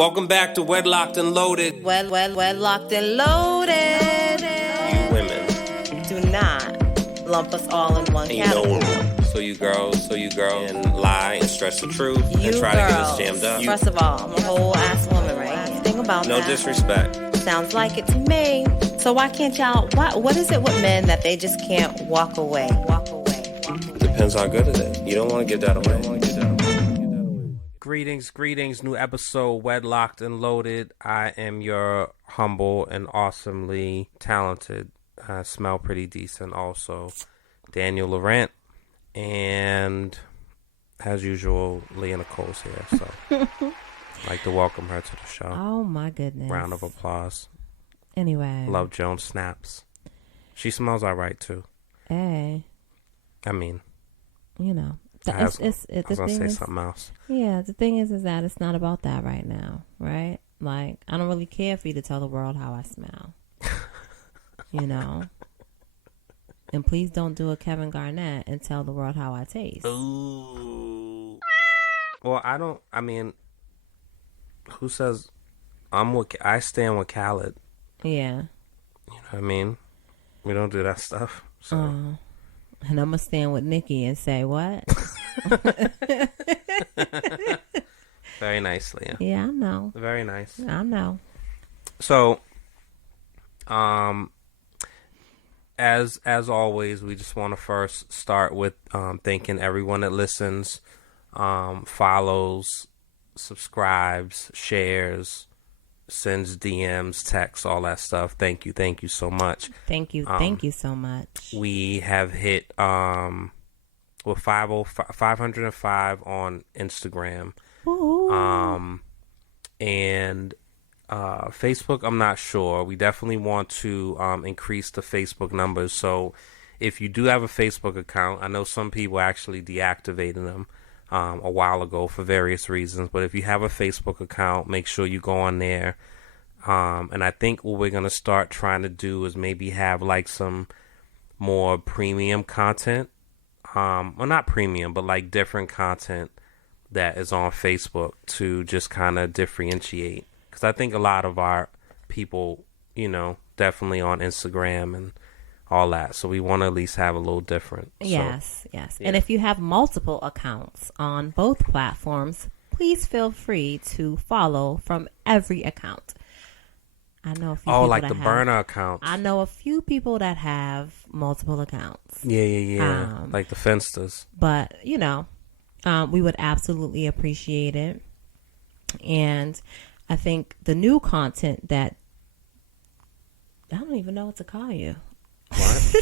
Welcome back to Wedlocked and Loaded. Wedlocked and Loaded. You women. Do not lump us all in one category. So you girls, and lie and stretch the truth and try to get us jammed up. First of all, I'm a whole ass woman, right? Think about no that. No disrespect. Sounds like it to me. So why can't y'all, what is it with men that they just can't walk away? Depends how good it is. You don't want to give that away. Greetings, new episode, Wedlocked and Loaded. I am your humble and awesomely talented, smell pretty decent also, Daniel Laurent. And as usual, Leah and Nicole's here, so I'd like to welcome her to the show. Oh my goodness. Round of applause. Anyway. Love Jones snaps. She smells all right too. Hey. I mean, you know. I was going to say something else. Yeah, the thing is that it's not about that right now, right? Like, I don't really care for you to tell the world how I smell. You know? And please don't do a Kevin Garnett and tell the world how I taste. Ooh. Well, who says I stand with Khaled? Yeah. You know what I mean? We don't do that stuff. So. And I'm going to stand with Nikki and say, what? Very nice, Leah. Yeah, I know. Very nice. I know. So, as always, we just want to first start with thanking everyone that listens, follows, subscribes, shares, sends DMs, texts, all that stuff. Thank you so much. Thank you so much. We have hit 505 on Instagram. Ooh. And Facebook, I'm not sure. We definitely want to increase the Facebook numbers. So if you do have a Facebook account, I know some people actually deactivated them a while ago for various reasons. But if you have a Facebook account, make sure you go on there. And I think what we're going to start trying to do is maybe have like some more premium content. Well, not premium, but like different content that is on Facebook to just kind of differentiate. Because I think a lot of our people, you know, definitely on Instagram and all that. So we want to at least have a little different. Yes. Yeah. And if you have multiple accounts on both platforms, please feel free to follow from every account. I know a few people like the burner accounts. I know a few people that have multiple accounts. Yeah. Like the Finsters. But, you know, we would absolutely appreciate it. And I think the new content that I don't even know what to call you. What?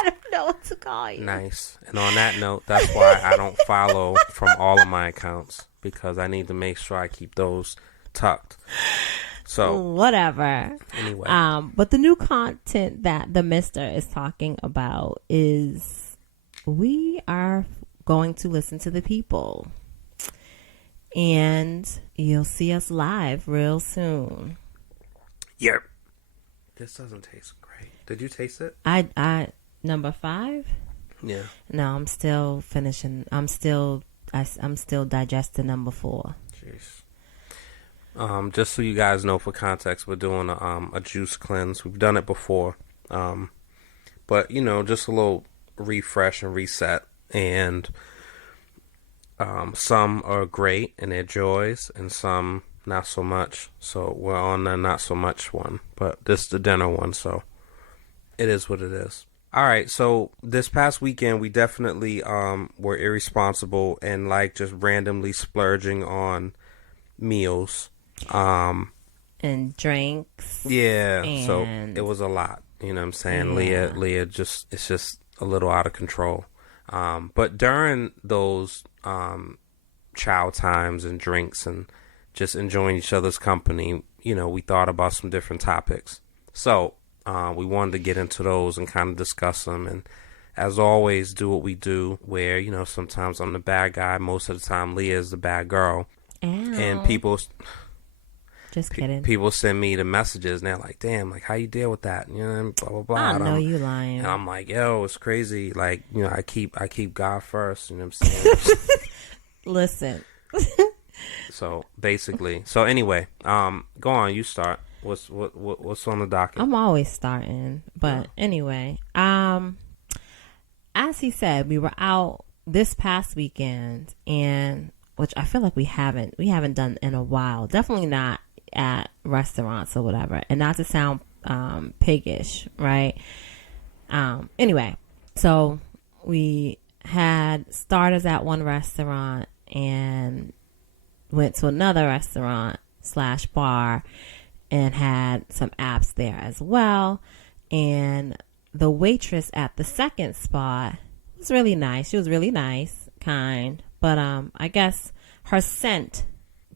I don't know what to call you. Nice. And on that note, that's why I don't follow from all of my accounts, because I need to make sure I keep those tucked. So whatever. Anyway. But the new content that the Mister is talking about is we are going to listen to the people. And you'll see us live real soon. Yep. This doesn't taste great. Did you taste it? I number 5? Yeah. No, I'm still finishing. I'm still digesting number 4. Jeez. Just so you guys know, for context, we're doing a juice cleanse. We've done it before. But you know, just a little refresh and reset. And some are great and they're joys, and some not so much. So we're on the not so much one, but this is the dinner one, so it is what it is. All right, so this past weekend we definitely were irresponsible and like just randomly splurging on meals, and drinks. Yeah, and so it was a lot. You know what I'm saying? Yeah. Leah just, it's just a little out of control. But during those chow times and drinks and just enjoying each other's company, you know, we thought about some different topics. So we wanted to get into those and kind of discuss them. And as always, do what we do, where, you know, sometimes I'm the bad guy. Most of the time, Leah is the bad girl. Ow. And people... Just kidding. People send me the messages and they're like, damn, like, how you deal with that? You know, blah, blah, blah. I know you lying. And I'm like, yo, it's crazy. Like, you know, I keep God first. You know what I'm saying? Listen. So basically, so anyway, go on. You start. What's on the docket? I'm always starting, but anyway, as he said, we were out this past weekend, and which I feel like we haven't done in a while. Definitely not at restaurants or whatever, and not to sound piggish, right? Anyway, so we had starters at one restaurant and went to another restaurant / bar and had some apps there as well. And the waitress at the second spot was really nice. She was really nice, kind, but I guess her scent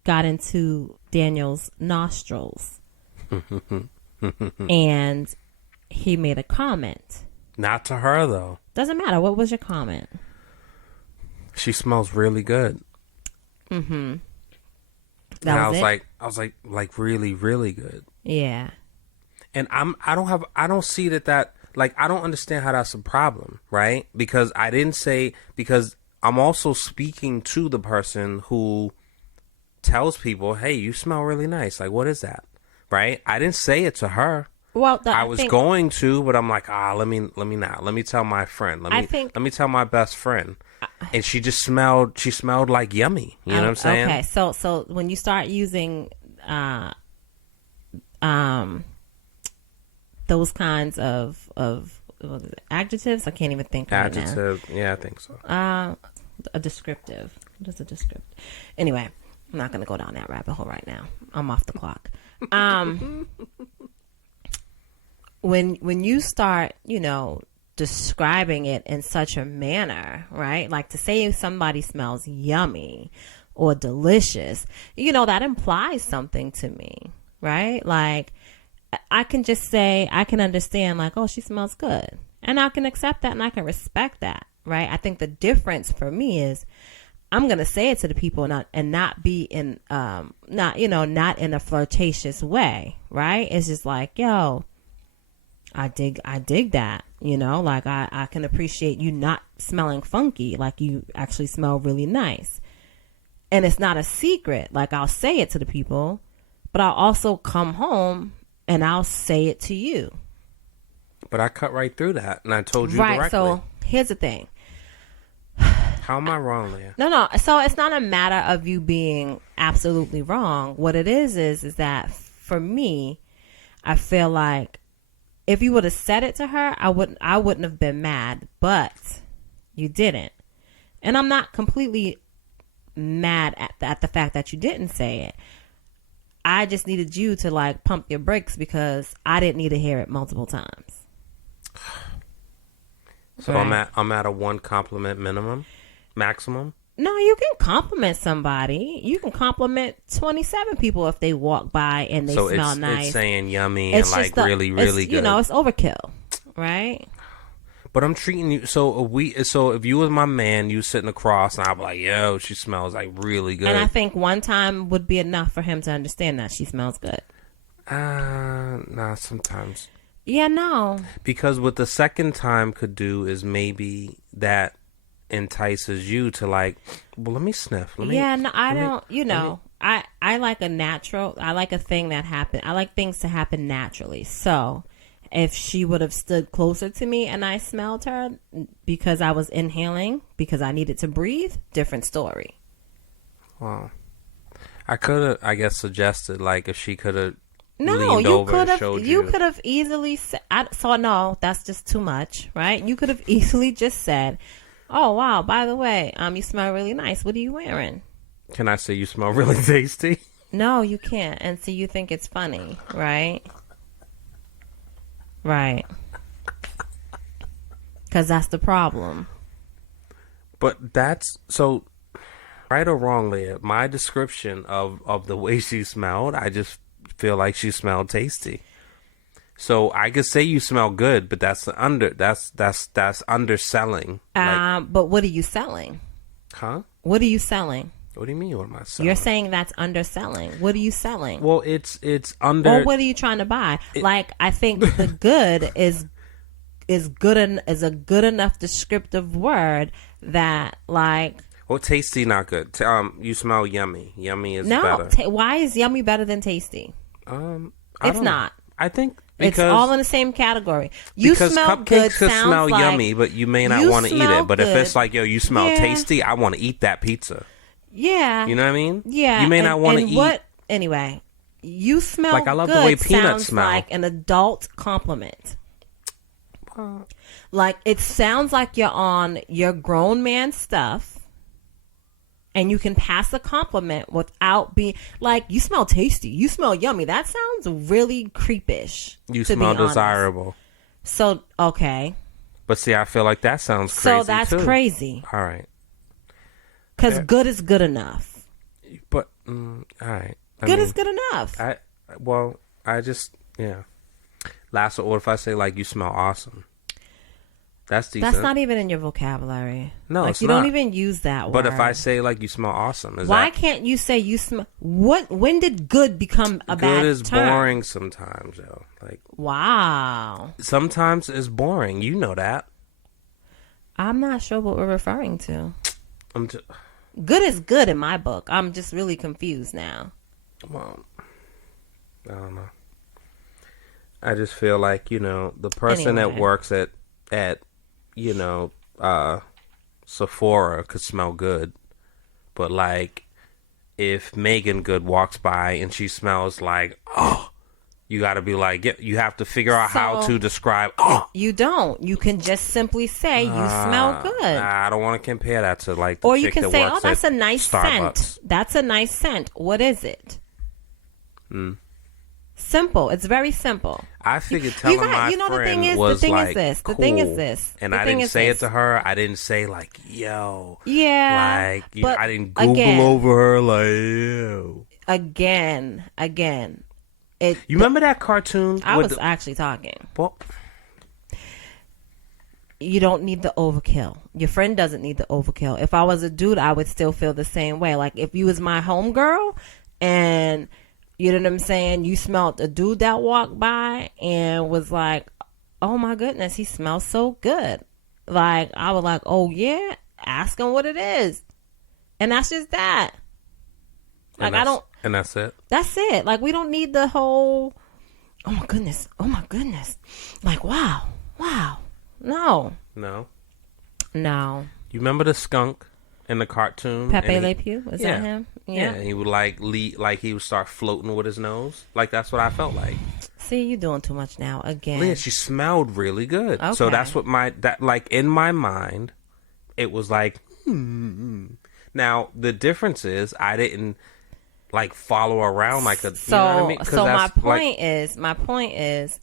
got into Daniel's nostrils. And he made a comment. Not to her though. Doesn't matter. What was your comment? She smells really good. Mm-hmm. And I was like really, really good. Yeah. And I don't see that like, I don't understand how that's a problem, right? Because I'm also speaking to the person who tells people, hey, you smell really nice. Like, what is that? Right? I didn't say it to her. Well, I was going to, but I'm like, let me not. Let me tell my friend. Let me tell my best friend. And she smelled like yummy. You know what I'm saying? Okay. So when you start using those kinds of what is it, adjectives, I can't even think right now. Adjective, yeah, I think so. A descriptive. What is a descriptive? Anyway, I'm not going to go down that rabbit hole right now. I'm off the clock. When you start, describing it in such a manner, right? Like to say somebody smells yummy or delicious, that implies something to me, right? Like I can just say, I can understand like, oh, she smells good. And I can accept that and I can respect that, right? I think the difference for me is I'm going to say it to the people and not be in, not in a flirtatious way, right? It's just like, yo, I dig that, like I can appreciate you not smelling funky, like you actually smell really nice. And it's not a secret. Like I'll say it to the people, but I'll also come home and I'll say it to you. But I cut right through that and I told you right, directly. So here's the thing. How am I wrong, Leah? No. So it's not a matter of you being absolutely wrong. What it is that for me, I feel like if you would have said it to her, I wouldn't have been mad, but you didn't. And I'm not completely mad at the fact that you didn't say it. I just needed you to like pump your brakes because I didn't need to hear it multiple times. So right? I'm at a 1 compliment maximum. No, you can compliment somebody. You can compliment 27 people if they walk by and they smell nice. It's saying yummy and like really, really good. It's overkill, right? But I'm treating you so if you was my man, you sitting across and I'd be like, yo, she smells like really good. And I think one time would be enough for him to understand that she smells good. Nah, sometimes. Yeah, no. Because what the second time could do is maybe that entices you to like, well, let me sniff. I like a natural, I like a thing that happened. I like things to happen naturally. So if she would have stood closer to me and I smelled her because I was inhaling, because I needed to breathe, different story. Wow. I could have, I guess, suggested like if she could have No, leaned over and showed you. You could have easily said, no, that's just too much, right? You could have easily just said, oh, wow, by the way, you smell really nice. What are you wearing? Can I say you smell really tasty? No, you can't. And so you think it's funny, right? Right. Because that's the problem. But that's, so, right or wrong, Leah, my description of the way she smelled, I just feel like she smelled tasty. So I could say you smell good, but that's underselling. But what are you selling? Huh? What are you selling? What do you mean? What am I selling? You're saying that's underselling. What are you selling? Well, it's under. Or what are you trying to buy? I think the good is a good enough descriptive word that like. Well, tasty not good. You smell yummy. Yummy is No, better. why is yummy better than tasty? I It's don't not. know. I think It's because all in the same category. You because smell cupcakes good could sounds smell like yummy, but you may not you want to eat smell it. But if good. it's like, yo, you smell Yeah. tasty, I want to eat that pizza. Yeah. You know what I mean? Yeah. You may not want to and eat. What? Anyway, you smell Like, I love the good way peanuts sounds smell. like an adult compliment. Like, it sounds like you're on your grown man stuff, and you can pass a compliment without being like, you smell tasty, you smell yummy. That sounds really creepish. You to smell be honest. desirable. So, okay. But see, I feel like that sounds crazy. So that's too. crazy. All right. Because good is good enough. But all right. Good is good enough. Yeah. Last, or if I say like you smell awesome, that's decent. That's not even in your vocabulary. No, like, it's you not. don't even use that word. But if I say like you smell awesome, why can't you say you smell? What? When did good become a bad good is term? boring sometimes, yo. Like, wow. sometimes it's boring. You know that. I'm not sure what we're referring to. I'm just, Good is good in my book. I'm just really confused now. well, I don't know. I just feel like, the person that Anyway. works at Sephora could smell good, but like if Megan Good walks by and she smells like, oh, you got to be like, you have to figure out how So- to describe, oh. You don't. You can just simply say you smell good. I don't want to compare that to like the Or you chick can that say, works oh, that's at a nice Starbucks. scent. That's a nice scent. What is it? Simple. It's very simple. I figured telling my the friend thing is, was the thing like is this. The cool, thing is this. and The I thing didn't is say this. it to her. I didn't say like, yo, Yeah. like but I didn't Google again, over her like, yo. Again. You remember that cartoon? I with was actually talking. well, You don't need the overkill. Your friend doesn't need the overkill. If I was a dude, I would still feel the same way. Like if you was my homegirl and you know what I'm saying, you smelled a dude that walked by and was like, oh my goodness, he smells so good. Like I was like, oh yeah, ask him what it is. And that's just that. Like and that's it. That's it. Like we don't need the whole, oh my goodness. Like wow. No. No. You remember the skunk in the cartoon? Pepe Le Pew? Is Yeah. that him? Yeah, and he would like he would start floating with his nose. Like that's what I felt like. See, you're doing too much now. Again. Leah, she smelled really good. So Okay. that's what like in my mind, it was like, Now the difference is I didn't like follow around like a. So, you know what I mean? 'Cause so my that's, point is.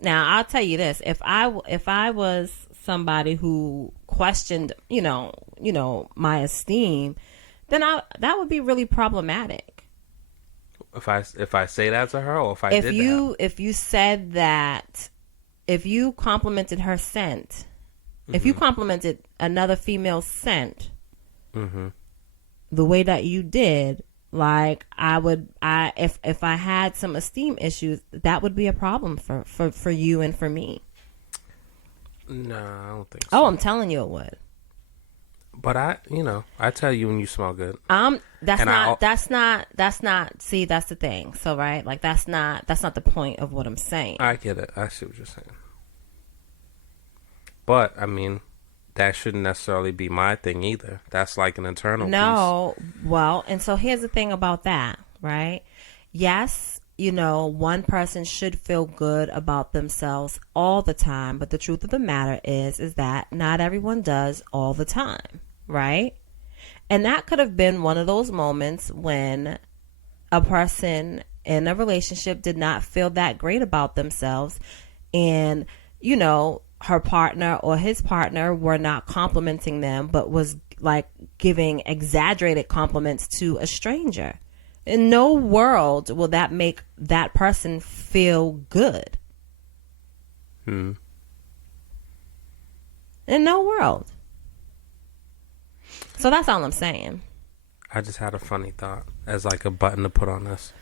Now I'll tell you this: if I was somebody who questioned, my esteem, then that would be really problematic. if I say that to her, or if I did that. If you said that, if you complimented her scent, if you complimented another female's scent, the way that you did. Like if I had some esteem issues, that would be a problem for you and for me. No, I don't think so. Oh, I'm telling you it would. But I tell you when you smell good. That's And not. See, that's the thing. So right, like that's not the point of what I'm saying. I get it. I see what you're saying. But I mean, that shouldn't necessarily be my thing either. That's like an internal piece. Well, and so here's the thing about that, right? Yes, one person should feel good about themselves all the time, but the truth of the matter is that not everyone does all the time, right? And that could have been one of those moments when a person in a relationship did not feel that great about themselves, and her partner or his partner were not complimenting them, but was like giving exaggerated compliments to a stranger. In no world will that make that person feel good. In no world. So that's all I'm saying. I just had a funny thought as like a button to put on this.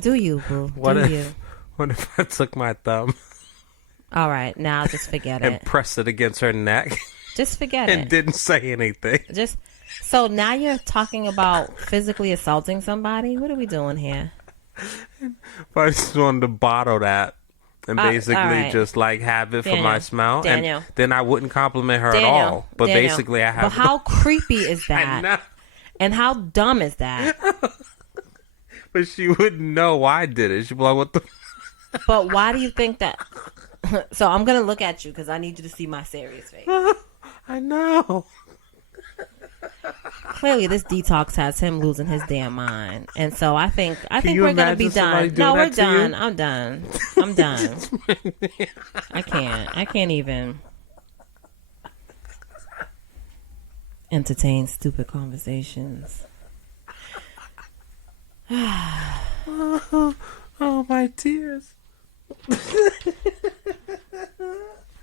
Do you, boo? What Do if you? What if I took my thumb All right, now just forget and it. pressed it against her neck? Just forget and it. didn't say anything. Just so now you're talking about physically assaulting somebody. What are we doing here? But I just wanted to bottle that and All basically right. just like have it for my Daniel, smell, Daniel. and then I wouldn't compliment her at Daniel, all. But Daniel. basically, I have. But how creepy is I that? know. And how dumb is that? But she wouldn't know why I did it. She'd be like, "What the?" But why do you think that? So I'm gonna look at you because I need you to see my serious face. I know. Clearly, this detox has him losing his damn mind, and so I think you we're gonna be imagine somebody done. doing No, we're that to you? done. I'm done. I'm done. I can't even entertain stupid conversations. Oh, my tears.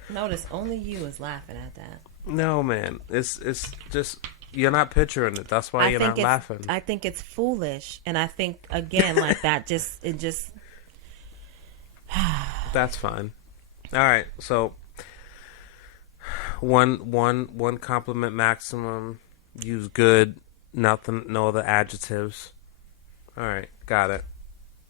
Notice only you is laughing at that. No, man. It's just you're not picturing it. That's why you're not laughing. I think it's foolish, and I think again like that. It just. That's fine. All right. So one compliment maximum. Use good. Nothing. No other adjectives. All right. Got it.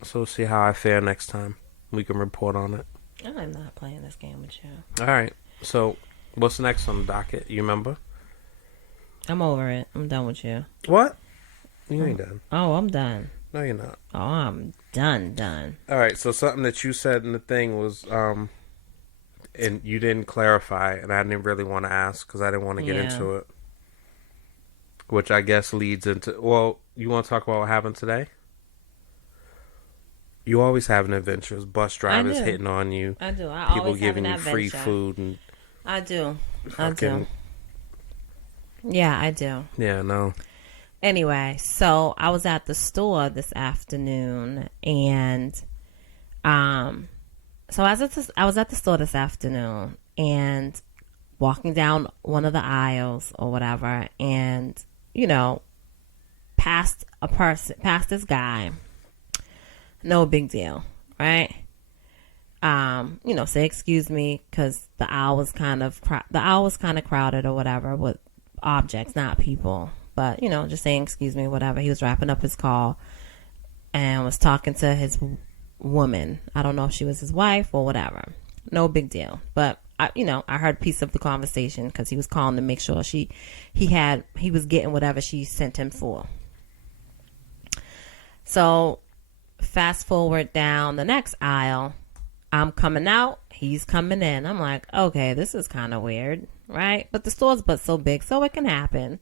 So we'll see how I fare next time. We can report on it. I'm not playing this game with you. All right. So what's next on the docket? You remember? I'm over it. I'm done with you. What? You ain't done. Oh, I'm done. No, you're not. Oh, I'm done. All right. So something that you said in the thing was, and you didn't clarify, and I didn't really want to ask because I didn't want to get into it. Which I guess leads into, well, you want to talk about what happened today? You always having adventures. Bus drivers hitting on you. I do. People always giving have you an free adventure. food and I do. fucking, Yeah, I do. Yeah, no. Anyway, so I was at the store this afternoon, and so I was at the store this afternoon and walking down one of the aisles or whatever, and past this guy. No big deal, right? Say excuse me because the aisle was kind of crowded or whatever with objects, not people. But just saying excuse me, whatever. He was wrapping up his call and was talking to his woman. I don't know if she was his wife or whatever. No big deal. But I heard a piece of the conversation because he was calling to make sure he was getting whatever she sent him for. So fast forward down the next aisle, I'm coming out, he's coming in. I'm like, okay, this is kind of weird, right? But the store's so big, so it can happen.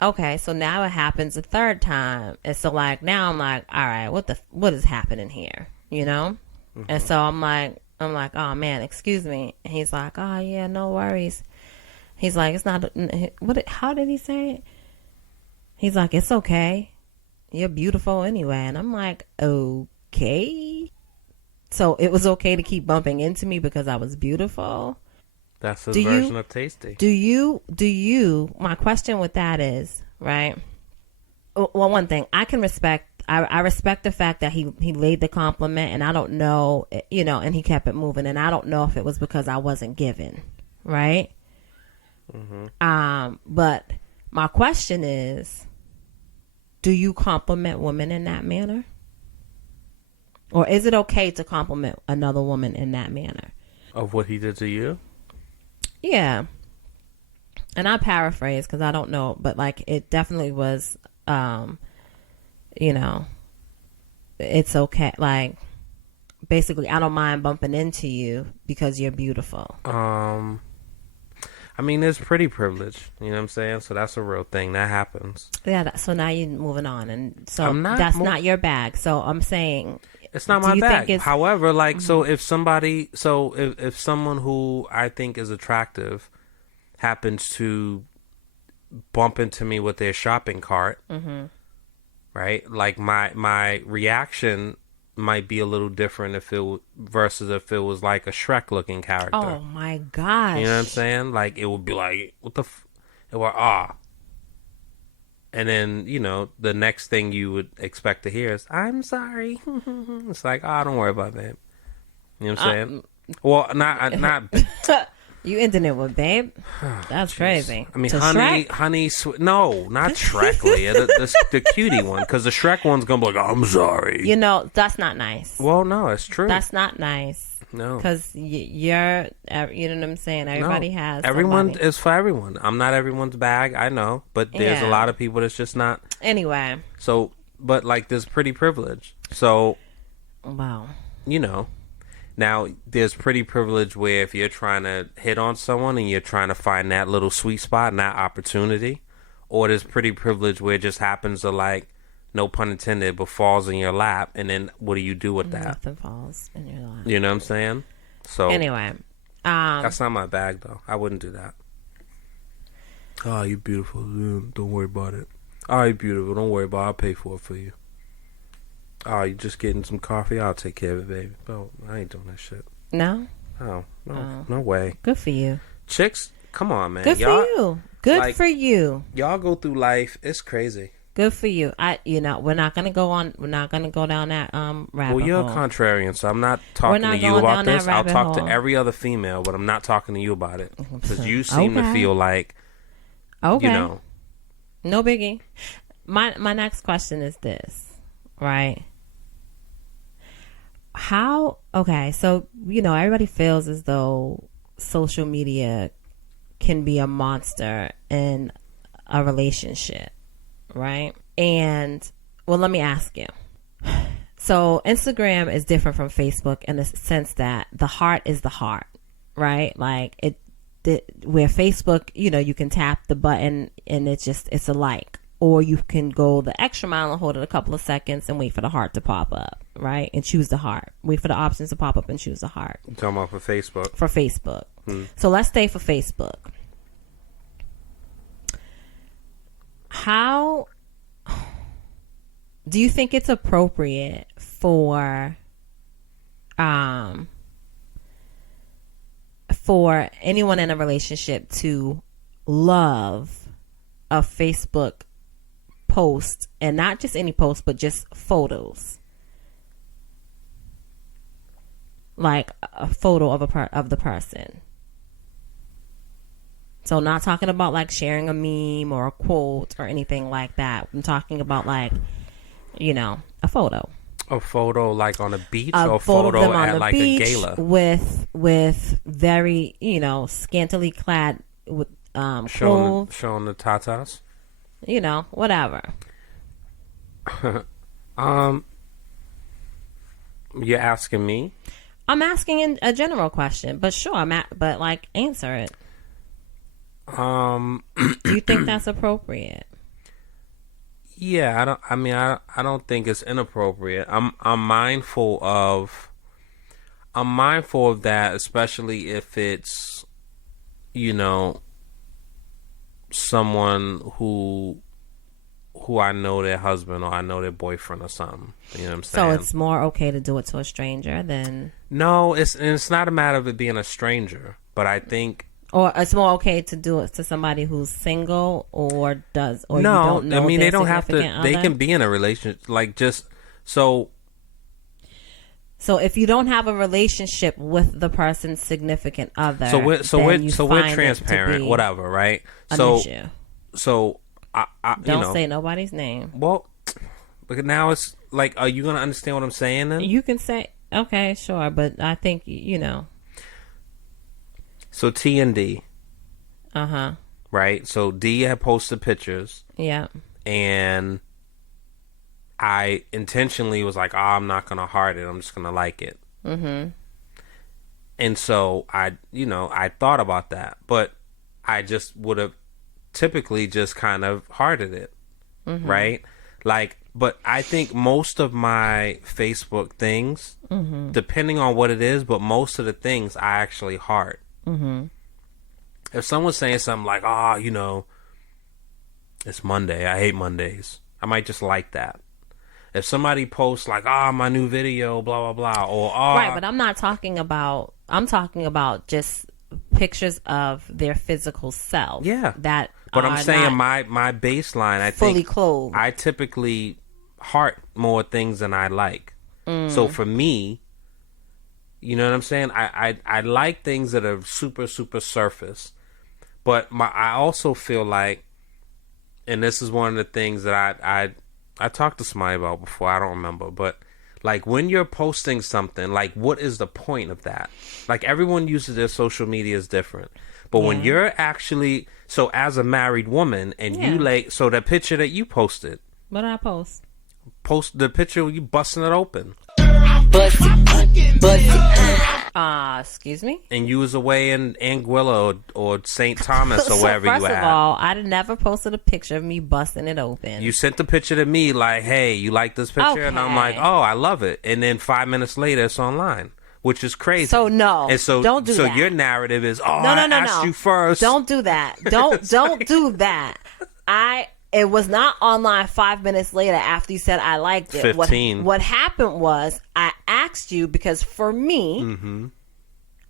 Okay, so now it happens a third time. And so like now I'm like, all right, what is happening here? Mm-hmm. And so I'm like, oh man, excuse me. And he's like, oh yeah, no worries. He's like, it's not how did he say it? He's like, it's okay. You're beautiful anyway. And I'm like, okay. So it was okay to keep bumping into me because I was beautiful. That's his version of tasty. Do you, my question with that is, right? Well, one thing, I respect the fact that he laid the compliment, and I don't know, and he kept it moving, and I don't know if it was because I wasn't given, right? Mm-hmm. But my question is, do you compliment women in that manner? Or is it okay to compliment another woman in that manner? Of what he did to you? Yeah. And I paraphrase because I don't know, but like it definitely was, it's okay. Like basically, I don't mind bumping into you because you're beautiful. I mean, it's pretty privilege. You know what I'm saying? So that's a real thing that happens. Yeah. So now you're moving on, and so that's not your bag. So I'm saying it's not my bag. However, like, so if if someone who I think is attractive happens to bump into me with their shopping cart, right? Like my reaction might be a little different versus if it was like a Shrek looking character. Oh my gosh. You know what I'm saying? Like it would be like, what the it was and then, the next thing you would expect to hear is, I'm sorry. It's like, don't worry about that. You know what I'm saying? Well, not You ending it with babe? That's crazy. I mean, To honey, Shrek? no, not Shrek, Leah. The cutie one, because the Shrek one's gonna be like, I'm sorry. You know, that's not nice. Well, no, it's true. That's not nice. No, because you're, you know what I'm saying. Everybody has. Everyone somebody. is for everyone. I'm not everyone's bag. I know, but there's a lot of people that's just not. Anyway. So, but like, there's pretty privilege. So, wow. You know, now there's pretty privilege where if you're trying to hit on someone and you're trying to find that little sweet spot and that opportunity, or there's pretty privilege where it just happens to, like, no pun intended, but falls in your lap, and then what do you do with that? Nothing falls in your lap. You know what I'm saying? So anyway, that's not my bag, though. I wouldn't do that. Oh, you beautiful. Don't worry about it. Oh, you beautiful. Don't worry about it. I'll pay for it for you. Oh, you just getting some coffee? I'll take care of it, baby. Oh, I ain't doing that shit. No? Oh, no. No way. Good for you. Chicks, come on, man. Good for you. Good for you. Y'all go through life. It's crazy. Good for you. We're not gonna go down that rabbit Well, you're hole. a contrarian, so I'm not talking to you about this. I'll talk to every other female, but I'm not talking to you about it because you seem to feel like, you know, no biggie. My next question is this, right? So everybody feels as though social media can be a monster in a relationship. Right? And, well, let me ask you. So, Instagram is different from Facebook in the sense that the heart is the heart, right? Like, where Facebook, you can tap the button and it's a like. Or you can go the extra mile and hold it a couple of seconds and wait for the heart to pop up, right? And choose the heart. Wait for the options to pop up and choose the heart. You're talking about for Facebook? For Facebook. So, let's stay for Facebook. How do you think it's appropriate for anyone in a relationship to love a Facebook post, and not just any post, but just photos, like a photo of the person? So not talking about like sharing a meme or a quote or anything like that. I'm talking about like, a photo. A photo like on a beach, or a photo at like a gala with very scantily clad with clothes, showing the tatas. Whatever. You're asking me? I'm asking a general question, but sure, answer it. Do you think that's appropriate? Yeah, I don't think it's inappropriate. I'm mindful of that, especially if it's someone who I know their husband or I know their boyfriend or something. You know what I'm saying? So it's more okay to do it to a stranger than... No, it's not a matter of it being a stranger, but I think... Or it's more okay to do it to somebody who's single or you don't know. I mean, they don't have to. Other? They can be in a relationship, like just so. So if you don't have a relationship with the person's significant other, we're transparent, whatever, right? So I don't say nobody's name. Well, but now it's like, are you gonna understand what I'm saying? Then you can say, okay, sure, but I think So T and D. Uh-huh. Right? So D had posted pictures. Yeah. And I intentionally was like, I'm not going to heart it. I'm just going to like it. Mm-hmm. And so I thought about that. But I just would have typically just kind of hearted it. Mm-hmm. Right? Like, but I think most of my Facebook things, depending on what it is, but most of the things I actually heart. Mm-hmm. If someone's saying something like, it's Monday, I hate Mondays, I might just like that. If somebody posts like, my new video, blah, blah, blah, or, right, but I'm talking about just pictures of their physical self. Yeah. But I'm saying my baseline, I think fully clothed. I typically heart more things than I like. So for me, You know what I'm saying? I like things that are super, super surface. But I also feel like, and this is one of the things that I talked to somebody about before, I don't remember, but like when you're posting something, like what is the point of that? Like everyone uses their social media is different. But when you're actually, so as a married woman and so the picture that you posted. What did I post? Post the picture of you busting it open. Excuse me? And you was away in Anguilla or St. Thomas or wherever you at. First of all, I never posted a picture of me busting it open. You sent the picture to me like, hey, you like this picture? Okay. And I'm like, oh, I love it. And then 5 minutes later, it's online, which is crazy. So no, and so, don't do that. So your narrative is, oh, no, I asked you first. Don't do that. Don't do that. It was not online 5 minutes later after you said I liked it. 15. What happened was I asked you because for me,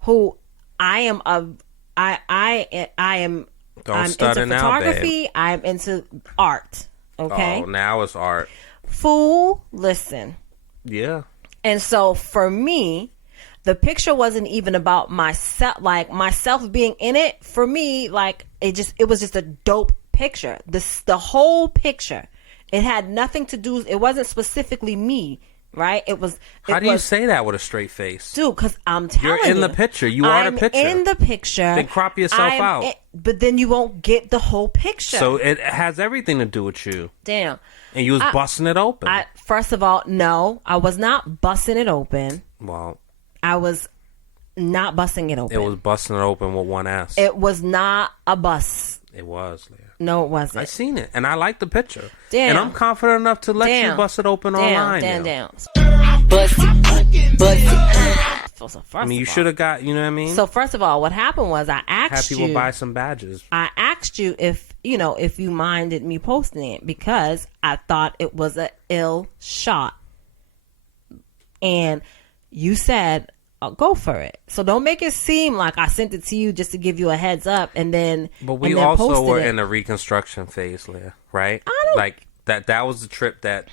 who I am I'm into photography. I'm into art. Okay. Oh, now it's art. Fool, listen. Yeah. And so for me, the picture wasn't even about myself, like myself being in it. For me, like it was just a dope picture. The whole picture. It had nothing to do. It wasn't specifically me, right? It was. How do you say that with a straight face, dude? Because I'm telling you, you're in the picture. You are the picture. In the picture. Then crop yourself out. But then you won't get the whole picture. So it has everything to do with you. Damn. And you was busting it open. First of all, no, I was not busting it open. Well, I was not busting it open. It was busting it open with one ass. It was not a bus. It was, Leah. No, it wasn't. I seen it, and I like the picture. Damn. And I'm confident enough to let you bust it open online. Damn. Bust it. So I mean, you should have got, you know what I mean? So first of all, what happened was I asked you. Had people buy some badges. I asked you if you minded me posting it because I thought it was an ill shot. And you said, go for it. So don't make it seem like I sent it to you just to give you a heads up and then. But we also were in a reconstruction phase, Leah, right? I don't. Like that was the trip that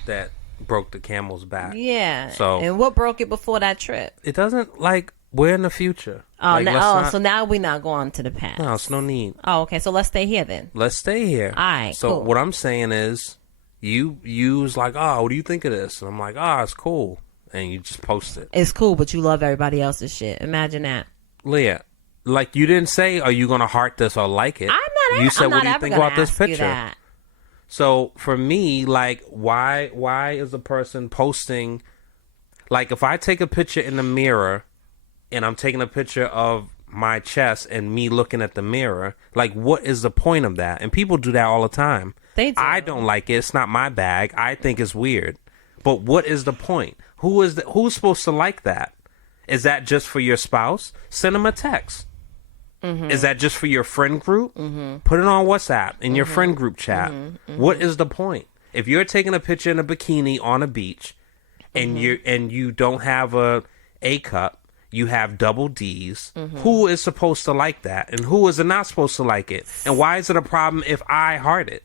broke the camel's back. Yeah. So and what broke it before that trip? It doesn't, like, we're in the future. Oh, like, so now we're not going to the past. No, it's no need. Oh, okay. So let's stay here then. Let's stay here. All right. So cool. What I'm saying is, you was like, oh, what do you think of this? And I'm like, oh, it's cool. And you just post it. It's cool, but you love everybody else's shit. Imagine that. Leah, like, you didn't say, are you going to heart this or like it? You said, what do you think about this picture? So for me, like, why is a person posting, like, if I take a picture in the mirror and I'm taking a picture of my chest and me looking at the mirror, like, what is the point of that? And people do that all the time. They do. I don't like it. It's not my bag. I think it's weird. But what is the point? Who's supposed to like that? Is that just for your spouse? Send them a text. Mm-hmm. Is that just for your friend group? Mm-hmm. Put it on WhatsApp in your friend group chat. Mm-hmm. What is the point? If you're taking a picture in a bikini on a beach and you don't have a cup, you have double D's, who is supposed to like that? And who is not supposed to like it? And why is it a problem if I heart it?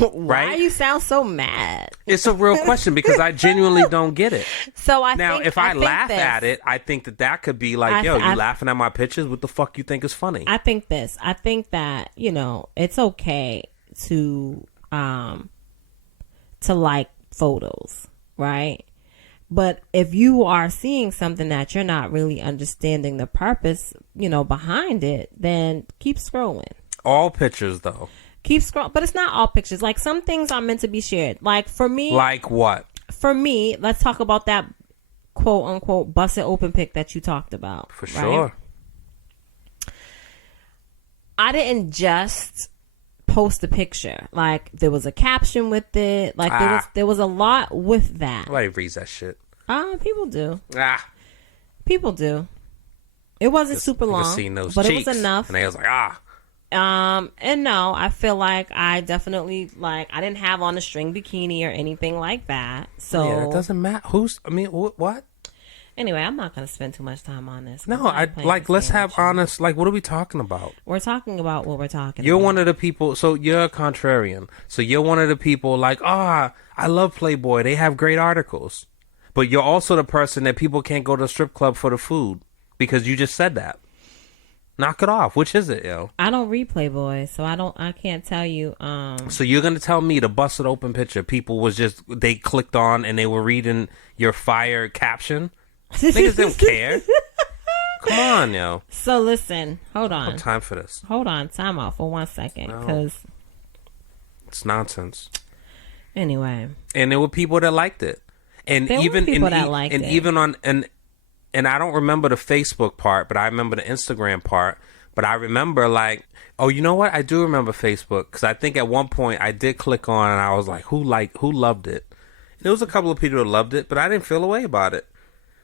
Why you sound so mad? It's a real question because I genuinely don't get it. So I laugh at it, I think that could be like, you laughing at my pictures? What the fuck you think is funny? I think that, it's okay to like photos, right? But if you are seeing something that you're not really understanding the purpose, behind it, then keep scrolling. All pictures, though. Keep scrolling, but it's not all pictures. Like, some things are meant to be shared. Like, for me... Like what? For me, let's talk about that quote-unquote busted open pic that you talked about. For sure. I didn't just post a picture. Like, there was a caption with it. Like, there was a lot with that. Nobody reads that shit. People do. People do. It wasn't super long, but it was enough. And they was like, and no, I feel like I definitely, like, I didn't have on a string bikini or anything like that. So yeah, it doesn't matter. What? Anyway, I'm not going to spend too much time on this. No, let's have honest, like, what are we talking about? We're talking about what we're talking about. You're one of the people, so you're a contrarian. So you're one of the people like, I love Playboy. They have great articles. But you're also the person that people can't go to the strip club for the food because you just said that. Knock it off. Which is it, yo? I don't read Playboy, so I can't tell you. So you're gonna tell me the busted open picture people was just they clicked on and they were reading your fire caption? Niggas don't care. Come on, yo. So listen, hold I on. don't have time for this. Hold on, time out for 1 second, because it's nonsense. Anyway, and there were people that liked it, and there even were people that liked and it. even on and I don't remember the Facebook part, but I remember the Instagram part. But I remember like, oh, you know what? I do remember Facebook because I think at one point I did click on and I was like, who loved it? And there was a couple of people that loved it, but I didn't feel a way about it.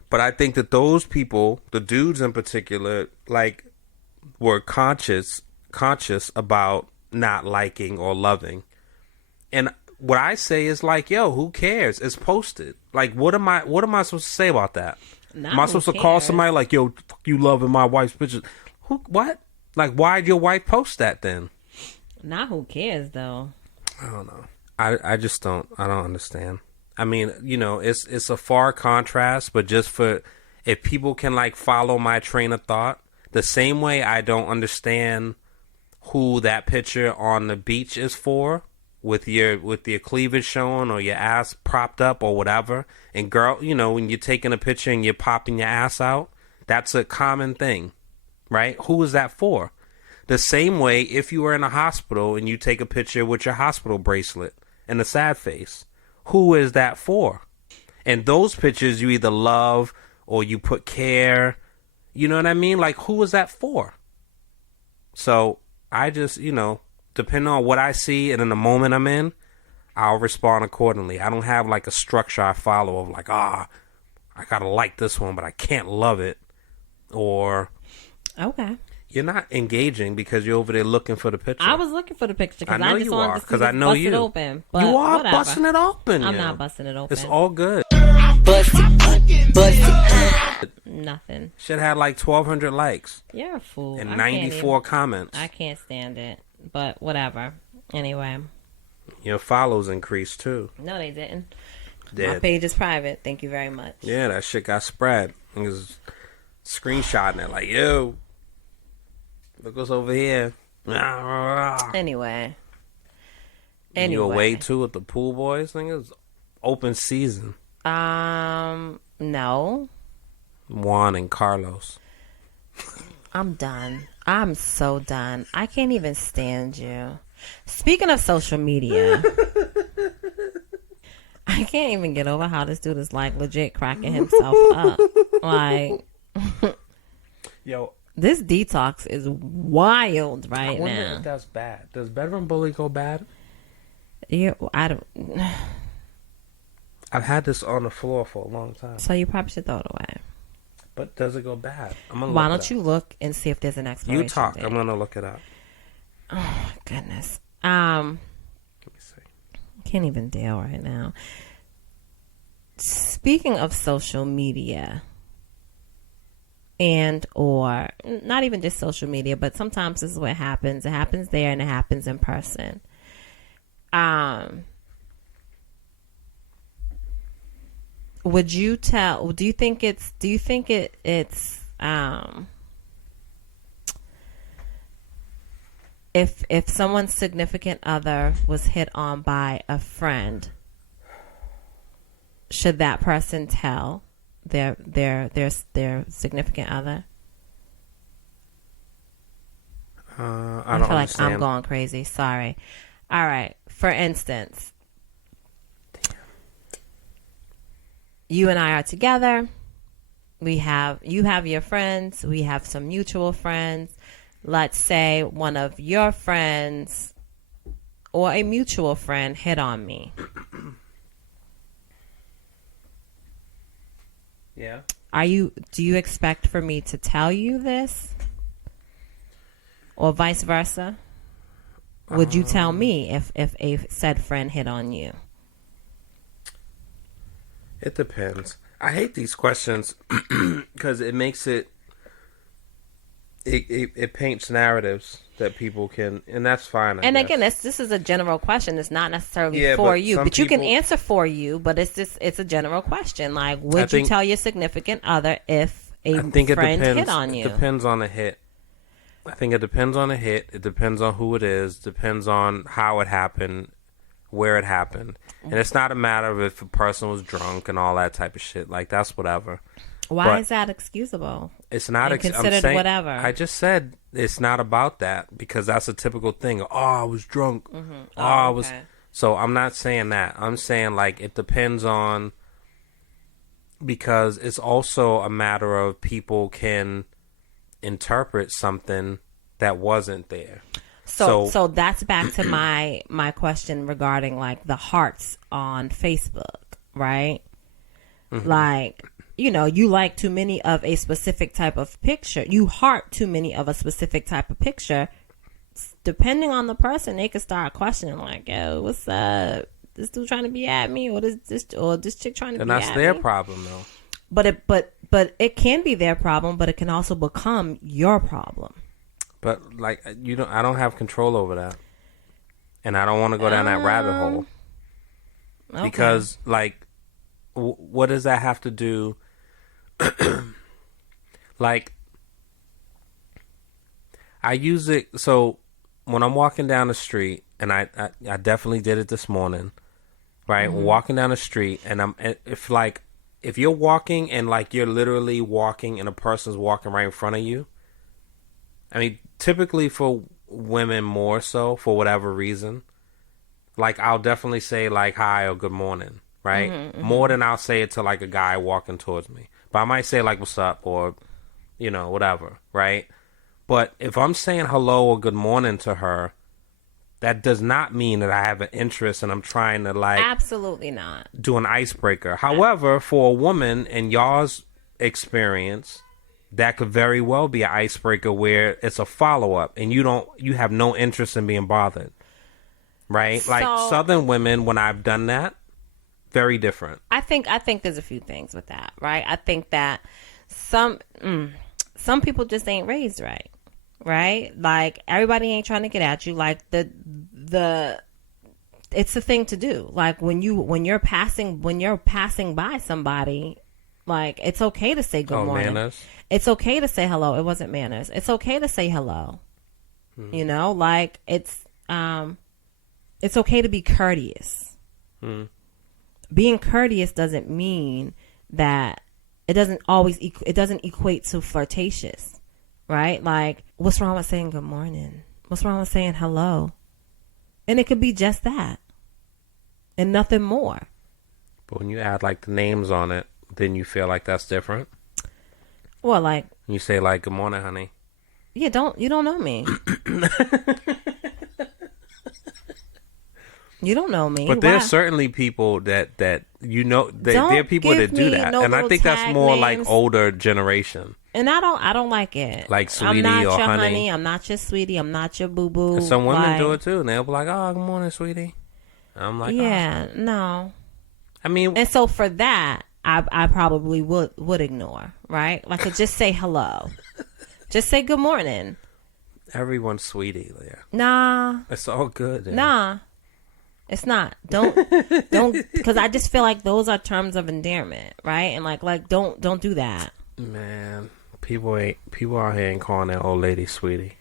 But I think that those people, the dudes in particular, like were conscious about not liking or loving. And what I say is like, yo, who cares? It's posted. Like, what am I supposed to say about that? Am I supposed to call somebody like, yo, fuck you loving my wife's pictures? Who? What? Like, why'd your wife post that then? Not who cares though. I don't know. I just don't. I don't understand. I mean, you know, it's a far contrast, but just for if people can like follow my train of thought, the same way I don't understand who that picture on the beach is for. With your cleavage showing or your ass propped up or whatever. And girl, you know, when you're taking a picture and you're popping your ass out, that's a common thing, right? Who is that for? The same way if you were in a hospital and you take a picture with your hospital bracelet and a sad face, who is that for? And those pictures you either love or you put care, you know what I mean? Like, who is that for? So I just, you know, depending on what I see and in the moment I'm in, I'll respond accordingly. I don't have like a structure I follow of like, I gotta like this one, but I can't love it. Or Okay, you're not engaging because you're over there looking for the picture. I was looking for the picture because I know I just you wanted are to see because I this know busted you. open. But You are whatever. busting it open. I'm yo. not busting it open. It's all good. Nothing. Shit had like 1,200 likes You're a fool. and I 94 comments. I can't stand it. But whatever. Anyway. Your follows increased too. No, they didn't. Did. My page is private. Thank you very much. Yeah, that shit got spread. Niggas screenshotting it like, yo, look what's over here. Anyway. You away too with the pool boys? Niggas open season. No. Juan and Carlos. I'm done. I'm so done. I can't even stand you. Speaking of social media, I can't even get over how this dude is like legit cracking himself up. Like, yo, this detox is wild right I wonder now. if that's bad. Does bedroom bully go bad? Yeah, I don't. I've had this on the floor for a long time. So you probably should throw it away. But does it go bad? I'm gonna Why look don't it you look and see if there's an up. expiration You talk. date? I'm gonna look it up. Oh my goodness. Let me see. Can't even deal right now. Speaking of social media, and or not even just social media, but sometimes this is what happens. It happens there and it happens in person. Would you tell? Do you think it's if someone's significant other was hit on by a friend, should that person tell their significant other? I feel like understand. I'm going crazy. Sorry. All right. For instance, you and I are together. You have your friends. We have some mutual friends. Let's say one of your friends or a mutual friend hit on me. Yeah. Do you expect for me to tell you this? Or vice versa? Would you tell me if a said friend hit on you? It depends. I hate these questions because it makes it it paints narratives that people can, and that's fine. I And guess. again, this is a general question. It's not necessarily Yeah, for but you, some but you can people- answer for you. But it's a general question. Like, would you think- tell your significant other if a I think friend it depends. hit on you? It depends on the hit. I think it depends on the hit. It depends on who it is. Depends on how it happened, where it happened, and it's not a matter of if a person was drunk and all that type of shit. Like that's whatever. Why But is that excusable? It's not And considered whatever. I just said it's not about that because that's a typical thing. Oh, I was drunk. I was. okay. So I'm not saying that. I'm saying like it depends on, because it's also a matter of people can interpret something that wasn't there. So that's back to my question regarding like the hearts on Facebook, right? Mm-hmm. Like, you know, you like too many of a specific type of picture. You heart too many of a specific type of picture. Depending on the person, they could start questioning like, "Yo, what's up? This dude trying to be at me, or this chick trying to And be that's at their me?" problem though. But it can be their problem, but it can also become your problem. But like I don't have control over that, and I don't want to go down that rabbit hole Okay. because like, what does that have to do? Like, I use it so when I'm walking down the street, and I definitely did it this morning, right? Walking down the street, and if you're walking and like you're literally walking and a person's walking right in front of you. I mean, typically for women more so for whatever reason, like I'll definitely say like hi or good morning, right? More than I'll say it to like a guy walking towards me. But I might say like what's up or whatever, right? But if I'm saying hello or good morning to her, that does not mean that I have an interest and I'm trying to like Absolutely not. do an icebreaker. However, for a woman in y'all's experience, that could very well be an icebreaker where it's a follow-up and you have no interest in being bothered. Right? Like So- Southern women, when I've done that, very different. I think there's a few things with that, right? I think that some people just ain't raised right, right? Like everybody ain't trying to get at you. Like the it's a thing to do. Like when you're passing by somebody, like it's okay to say good morning. Manners. It's okay to say hello. It wasn't manners. It's okay to say hello. You know, like it's okay to be courteous. Being courteous doesn't mean that it doesn't equate to flirtatious, right? Like, what's wrong with saying good morning? What's wrong with saying hello? And it could be just that and nothing more. But when you add like the names on it, then you feel like that's different. Well, like, You say like good morning, honey. yeah, you don't know me. You don't know me. But Why? there's certainly people that there are people give that do me that, no and I little think that's tag more names. like older generation. And I don't like it. Like sweetie I'm not or your honey. I'm not your sweetie. I'm not your boo boo. And some women do it too, and they'll be like, "Oh, good morning, sweetie." And I'm like, Yeah, no. I mean, And so for that, I probably would ignore, right? Like, just say hello. Just say good morning. everyone's sweetie, Leah. Nah, It's all good. Yeah. nah. It's not. Don't, because I just feel like those are terms of endearment, right? And like, don't do that. Man, people out here ain't calling that old lady sweetie.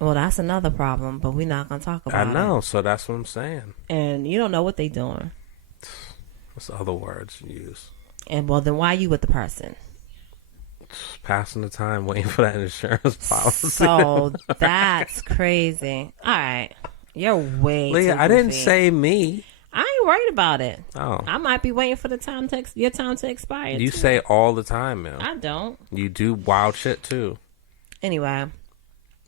Well, that's another problem, but we're not gonna talk about it. I know, so that's what I'm saying. And you don't know what they doing. What's the other words you use? And well, then why you with the person? Just passing the time waiting for that insurance policy. So that's crazy. All right, you're way Leah, too I didn't goofy. say me. I ain't worried about it. Oh, I might be waiting for your time to expire. you too. say all the time, man. I don't. You do wild shit too. Anyway,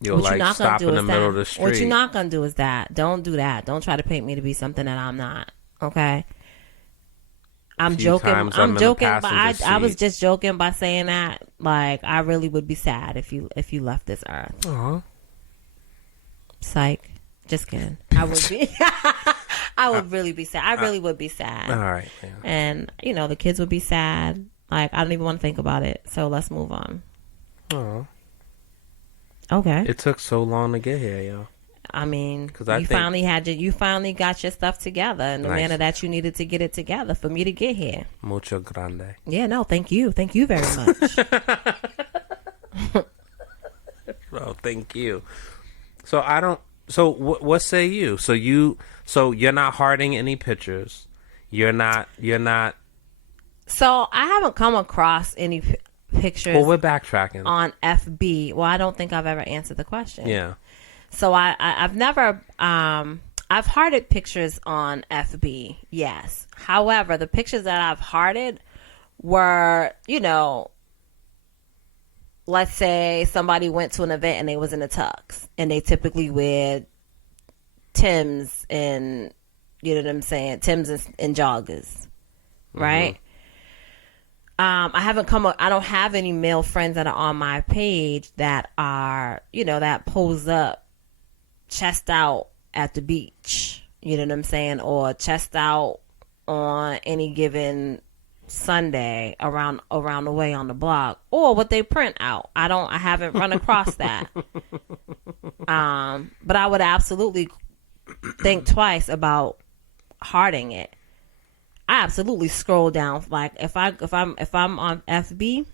You'll what you're like not gonna stop do in the is middle that. of the street. What you're not gonna do is that. Don't do that. Don't try to paint me to be something that I'm not. Okay. I'm Few joking. times I'm I'm in the joking, but passenger I was seat. just joking by saying that. Like, I really would be sad if you left this earth. Aw. Psych. Just kidding. I would be. I would really be sad. I really would be sad. All right, man. And the kids would be sad. Like, I don't even want to think about it. So let's move on. Aw. Okay. It took so long to get here, yo. I mean, Because I you think you finally got your stuff together in the nice, manner that you needed to get it together for me to get here. mucho grande. Yeah, no, thank you very much. Well, thank you. So I don't. So what say you? So you're not hearting any pictures. You're not. You're not. So I haven't come across any Well, pictures we're backtracking. on FB. Well, I don't think I've ever answered the question. Yeah. So I've never I've hearted pictures on FB. Yes. However, the pictures that I've hearted were, let's say somebody went to an event and they was in a tux, and they typically wear Timbs and, you know what I'm saying, Timbs and joggers, right? I don't have any male friends that are on my page that are, that pose up chest out at the beach, you know what I'm saying, or chest out on any given Sunday around the way on the block, or what they print out. I haven't run across that. But I would absolutely think twice about hearting it. I absolutely scroll down. Like if I'm on FB,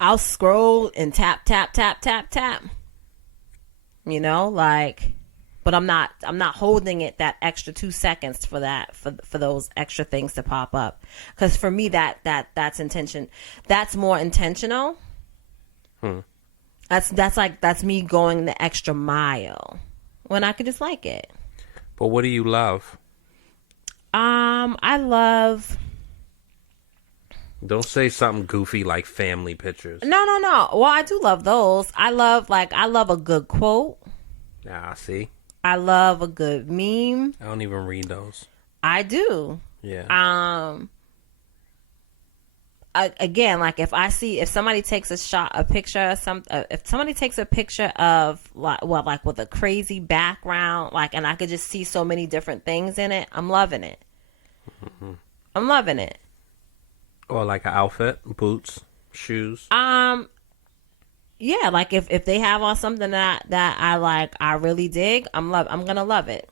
I'll scroll and tap tap tap tap tap. But I'm not holding it that extra 2 seconds for those extra things to pop up. Because for me that's intention. That's more intentional. That's me going the extra mile when I could just like it. But what do you love? I love. Don't say something goofy like family pictures. No. Well, I do love those. I love a good quote. Nah, see? I love a good meme. I don't even read those. I do. Yeah. Again, like if somebody takes a picture of if somebody takes a picture of like with a crazy background, like, and I could just see so many different things in it, I'm loving it. I'm loving it. Or like an outfit, boots, shoes. Yeah, like if they have on something that I like, I really dig, I'm gonna love it.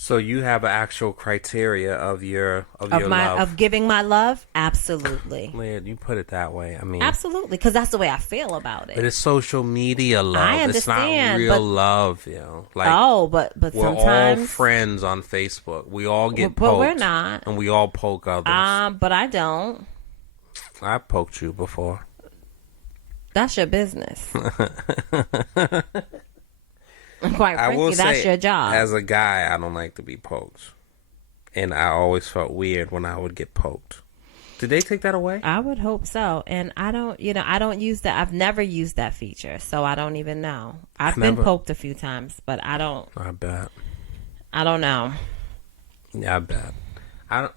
So you have an actual criteria of your love. Of giving my love, absolutely. Man, you put it that way. I mean, absolutely, because that's the way I feel about it. But it's social media love. I understand, it's not real love, Like, but we're sometimes all friends on Facebook. We all get poked, but we're not, and we all poke others. But I don't. I poked you before. That's your business. Quite frankly, that's your job. As a guy, I don't like to be poked. And I always felt weird when I would get poked. Did they take that away? I would hope so. And I don't use that. I've never used that feature, so I don't even know. I've been poked a few times, but I don't. I bet. I don't know. Yeah, I bet.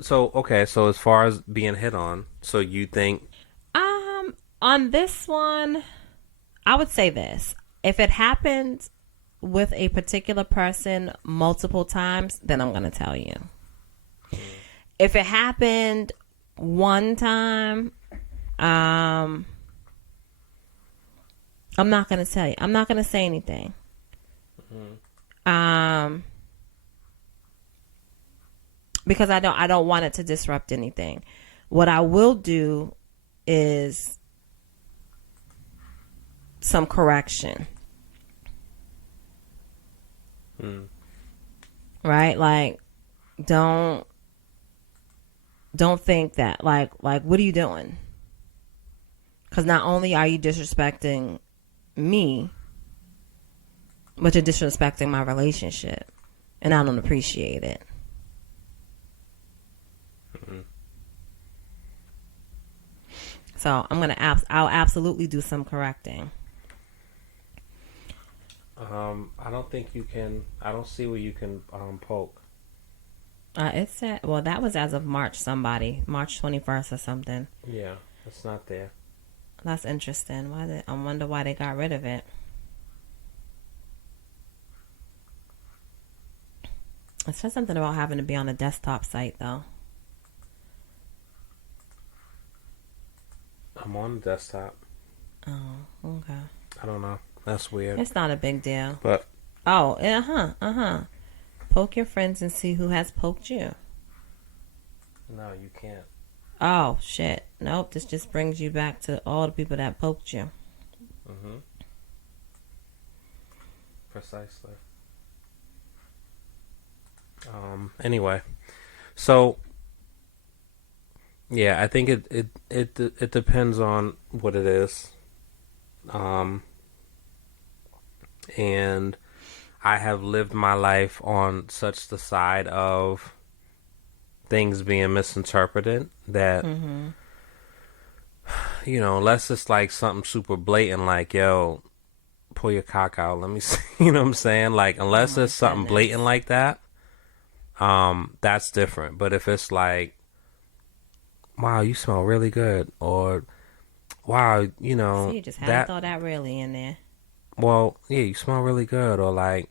So as far as being hit on, so you think? On this one, I would say this. If it happened with a particular person multiple times, then I'm going to tell you. If it happened one time, I'm not going to tell you. I'm not going to say anything. Because I don't want it to disrupt anything. What I will do is some correction. Right? Like, don't think that. Like, what are you doing? Because not only are you disrespecting me, but you're disrespecting my relationship. And I don't appreciate it. So I'll absolutely do some correcting. I don't think you can. I don't see where you can poke. It said, well, that was as of March 21st or something. Yeah, it's not there. That's interesting. I wonder why they got rid of it. It says something about having to be on a desktop site, though. I'm on the desktop. Oh, okay. I don't know. That's weird. It's not a big deal. But oh, poke your friends and see who has poked you. no, you can't. Oh shit! Nope. This just brings you back to all the people that poked you. Mm-hmm. Precisely. Anyway, so yeah, I think it depends on what it is. And I have lived my life on such the side of things being misinterpreted that, you know, unless it's like something super blatant, like, yo, pull your cock out, let me see, you know what I'm saying? Like, unless it's something blatant like that, that's different. But if it's like, wow, you smell really good, or wow, you know, see, you just had to throw that really in there. Well, yeah, you smell really good, or like,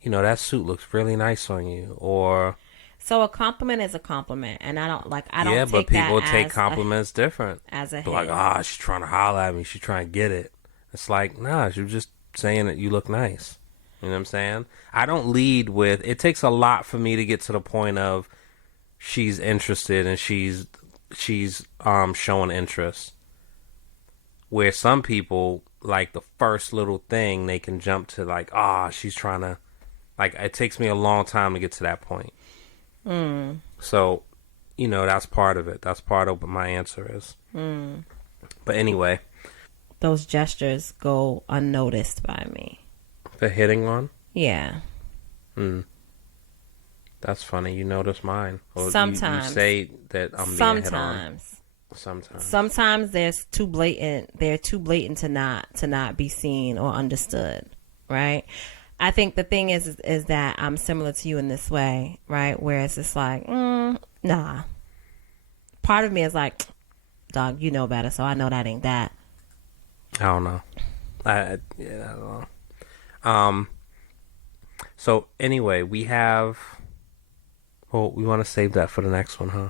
you know, that suit looks really nice on you, or so a compliment is a compliment, and I don't yeah, but people that take as compliments different. As a They're like, ah, she's trying to holler at me, she's trying to get it. It's like, nah, she's just saying that you look nice. You know what I'm saying? I don't lead with. It takes a lot for me to get to the point of she's interested and she's showing interest. Where some people, like, the first little thing, they can jump to, like, she's trying to, like, it takes me a long time to get to that point. So, you know, that's part of it. That's part of what my answer is. But anyway. Those gestures go unnoticed by me. The hitting one? Yeah. That's funny. You notice mine. Or sometimes. You say that I'm being hit on. Sometimes they're too blatant to not be seen or understood, right? I think the thing is that I'm similar to you in this way, right? Where it's just like, nah. Part of me is like, dog, you know better, so I know that ain't that. I don't know. I don't know. So anyway, we have. Well, we want to save that for the next one, huh?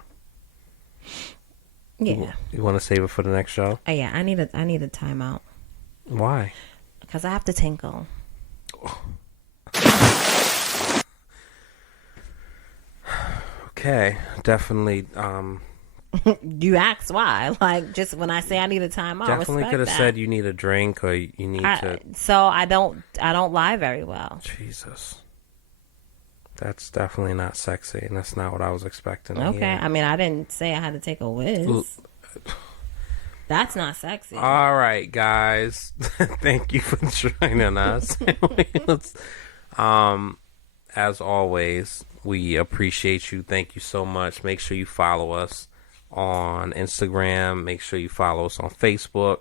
Yeah. You want to save it for the next show? Yeah, I need a timeout. Why? Because I have to tinkle. Okay, definitely. You asked why? Like, just when I say I need a timeout, definitely could have said you need a drink or you need to. So I don't lie very well. Jesus. That's definitely not sexy, and that's not what I was expecting. Okay, I mean, I didn't say I had to take a whiz. That's not sexy. All right, guys. Thank you for joining us. As always, we appreciate you. Thank you so much. Make sure you follow us on Instagram. Make sure you follow us on Facebook.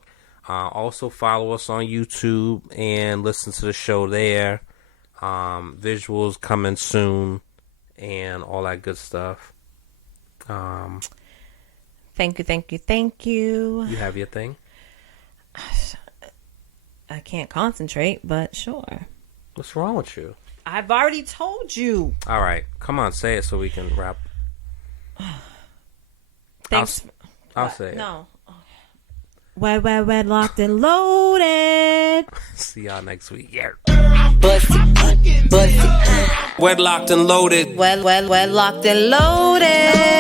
Also follow us on YouTube and listen to the show there. Visuals coming soon and all that good stuff. Thank you. You have your thing? I can't concentrate, but sure. What's wrong with you? I've already told you. All right, come on, say it so we can wrap. Thanks. I'll say it. No. Wedlocked and loaded. See y'all next week. Yeah. Bust it. Wedlocked and loaded. Wedlocked and loaded.